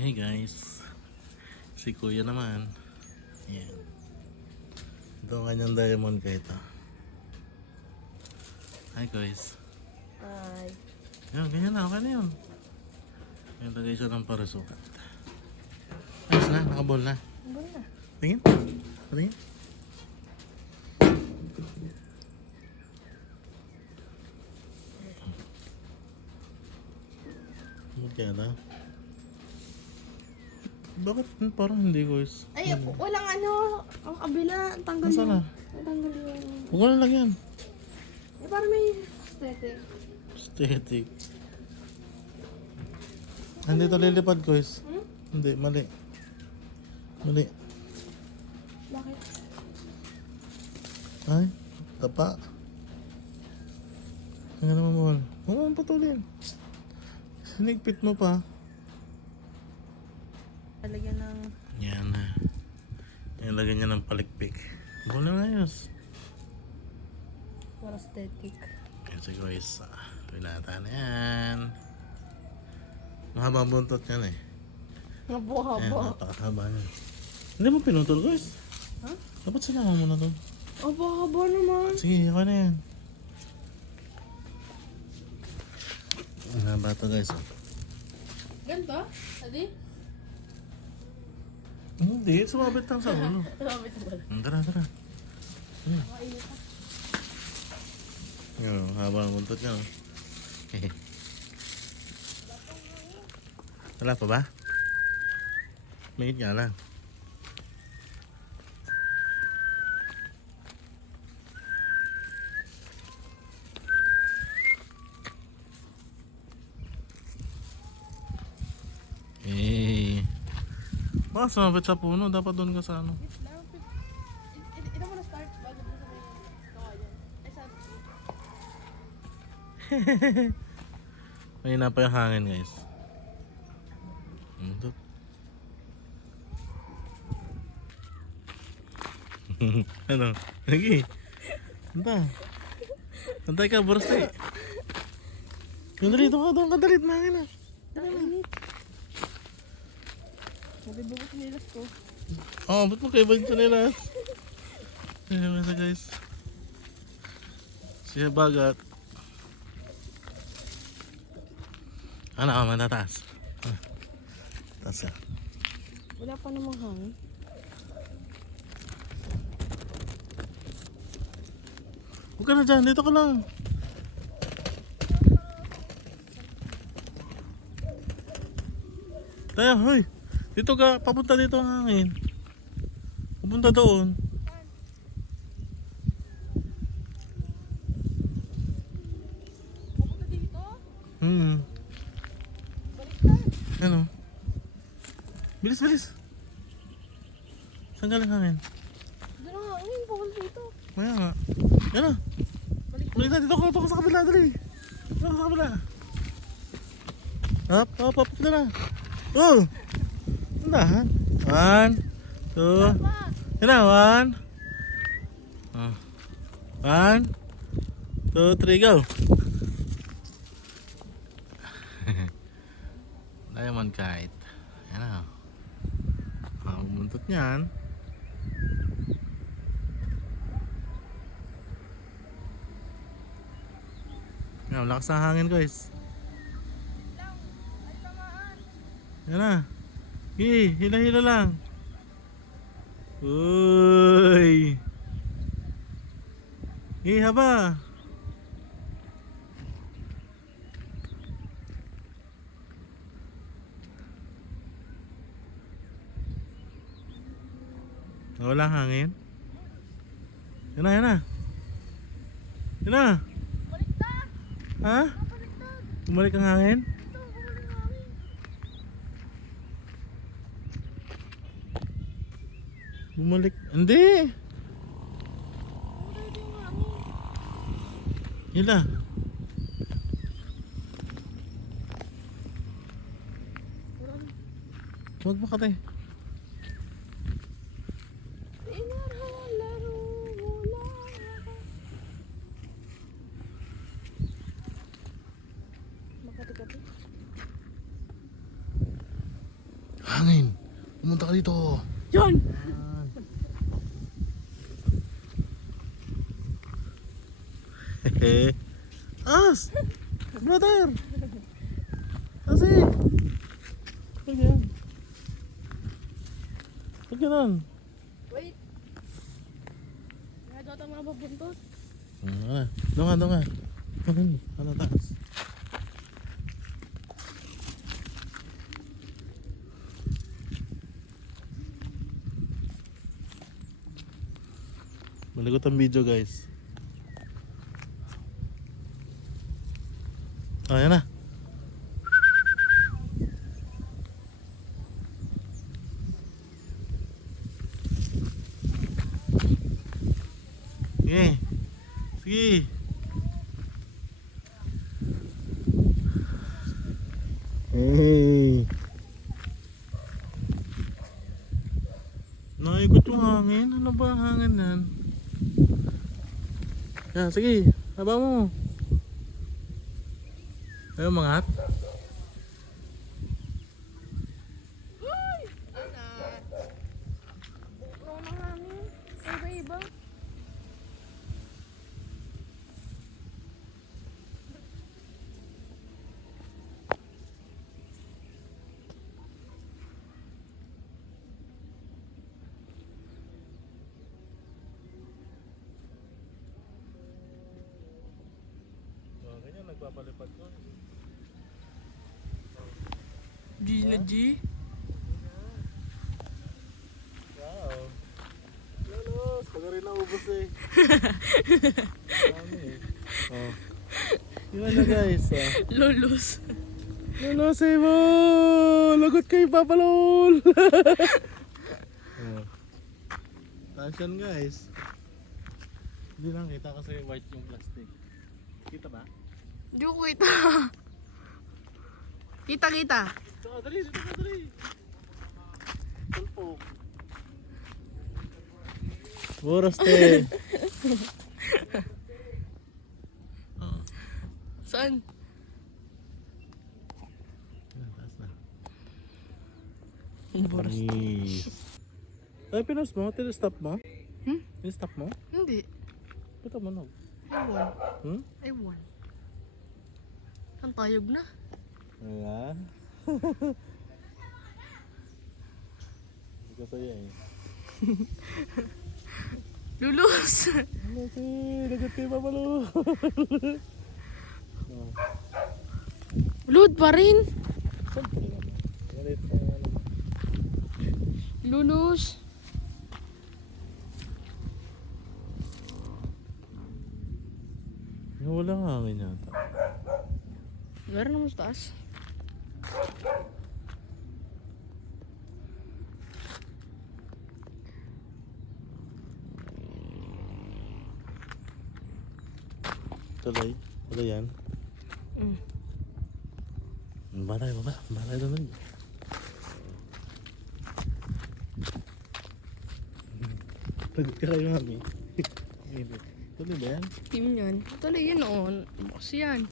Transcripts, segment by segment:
Hey guys, si kuya naman. Yan. Ito ang kanyang diamond ka ito. Hi guys. Ay. Yan, ganyan na, okay na yun. Yan, lagay siya ng parasukat. Ayos na, nakabol na. Ano na? Tingin. Tingin. Magkano? Bakit parang hindi guys? Ay, walang ano. Ang kabila. Ang tanggal Nasaan na? Ang tanggal yung... Huwag ko na lang yan. Eh, parang may aesthetic. Aesthetic. Hindi ito lilipad guys. Hmm? Hindi, mali. Mali. Bakit? Ay, tapa. Ang naman mo. Huwag mo patulin. Sinigpit mo pa. Talagyan ng... Yan na. Nilagyan niya ng palikpik. Buwan na ayos. For aesthetic. Kasi guys, ah, pinata na yan. Mahaba buntot yan eh. Nga Ayan, napakahaba niya. Hindi mo pinutol guys. Ha? Dapat sinama mo na doon. Oh, haba naman. Sige, ako na yan. Ang haba to guys. oh. Ganito? Adi? Hindi, sumabit lang sa ulo. Lumabit na pala. Hmm, Tara, tara. Yun, ang haba ng buntot niya. oh. Hehe. Wala pa ba? May nga lang. Eh. Baka sumabit sa puno, dapat doon ka sa ano. Ito mo na start bago dun sa may kawayan. Ay, sa... May pa yung hangin guys. Ito. ano? Lagi. Anta. Antay ka, dali, doon ka, doon ka, dali, mahangin na. Nakainit. Mabibugot nilas ko. Oh, ba't mo kayo ba yung? Ayan siya guys. Siya bagat. Ano, oh, matataas. Taas ka. Wala pa namang hangin. Huwag ka na dyan, dito ka lang. Tayo, hoy. Dito ka, papunta dito ang hangin. Papunta doon. Pupunta dito? Hmm. Baliktad. Ano? Bilis, bilis. Saan galing hangin? Doon ang hangin. Pupunta dito. Kaya nga. Yan na. Baliktad. Balik na dito ka, dito ka sa kabila, dali. Dito ka sa kabila. Hop, hop, hop, dito na. Oh! Tanda, One, two! Yan na, one. Ah. One, two, three, go. Diamond kite. Yan na. Ang buntot niyan. Yan, lakas ng hangin guys. Yan na. Hey, hila-hila lang. Uy. Hey, haba. Wala hangin. Yan na, yan na. Yan na. Baliktad. Ha? Bumalik ang hangin? Ito, bumalik ang hangin. Bumalik. Hindi. Yun na. Huwag mo kate. Hangin. Pumunta ka dito. Yan! Hehe. As! Brother! Asi! Huwag yan. Huwag yan. Wait! Daw tayo mga babuntot. Hmm, ano? Doon nga, doon nga. Ano? Taas? Malagot ang video guys. Oh, yan na. Sige. Sige. Hey. Naikot yung hangin. Ano ba ang hangin yan? Yan, sige. Haba mo. Iba-iba. Oh, ganyan nagpapalipad ko. G na G. Wow. Lalos, pag rin naubos eh. Ano eh. Oh. Yun na guys. Oh. Lolos. Lalos eh mo! Lagot kay Papa Lol! oh. Guys. Hindi lang kita kasi white yung plastic. Kita ba? Hindi ko kita. Kita, kita. Dito ka, dali, dito ka, dali. Tulpo. Oras te. oh. Saan? Boros. Ay, pinos mo? Tinistop mo? Hmm? Tinistop mo? Hindi. Ba't mo no? Ewan. Hmm? Ewan. Ang tayog na. Wala. Hindi ko sa'yo eh. Lulus. Ano si? Nagat kay Papa Lo. oh. Load pa rin. Lulus. Wala nga hangin yata. Meron naman sa taas. Tuloy. Tuloy yan. Mm. Baba tayo, baba. Baba tayo doon. Lagot ka kayo mami. Tuloy ba yan? Team yan. Tuloy yun noon. Box yan.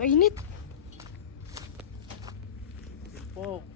Kainit. Pok.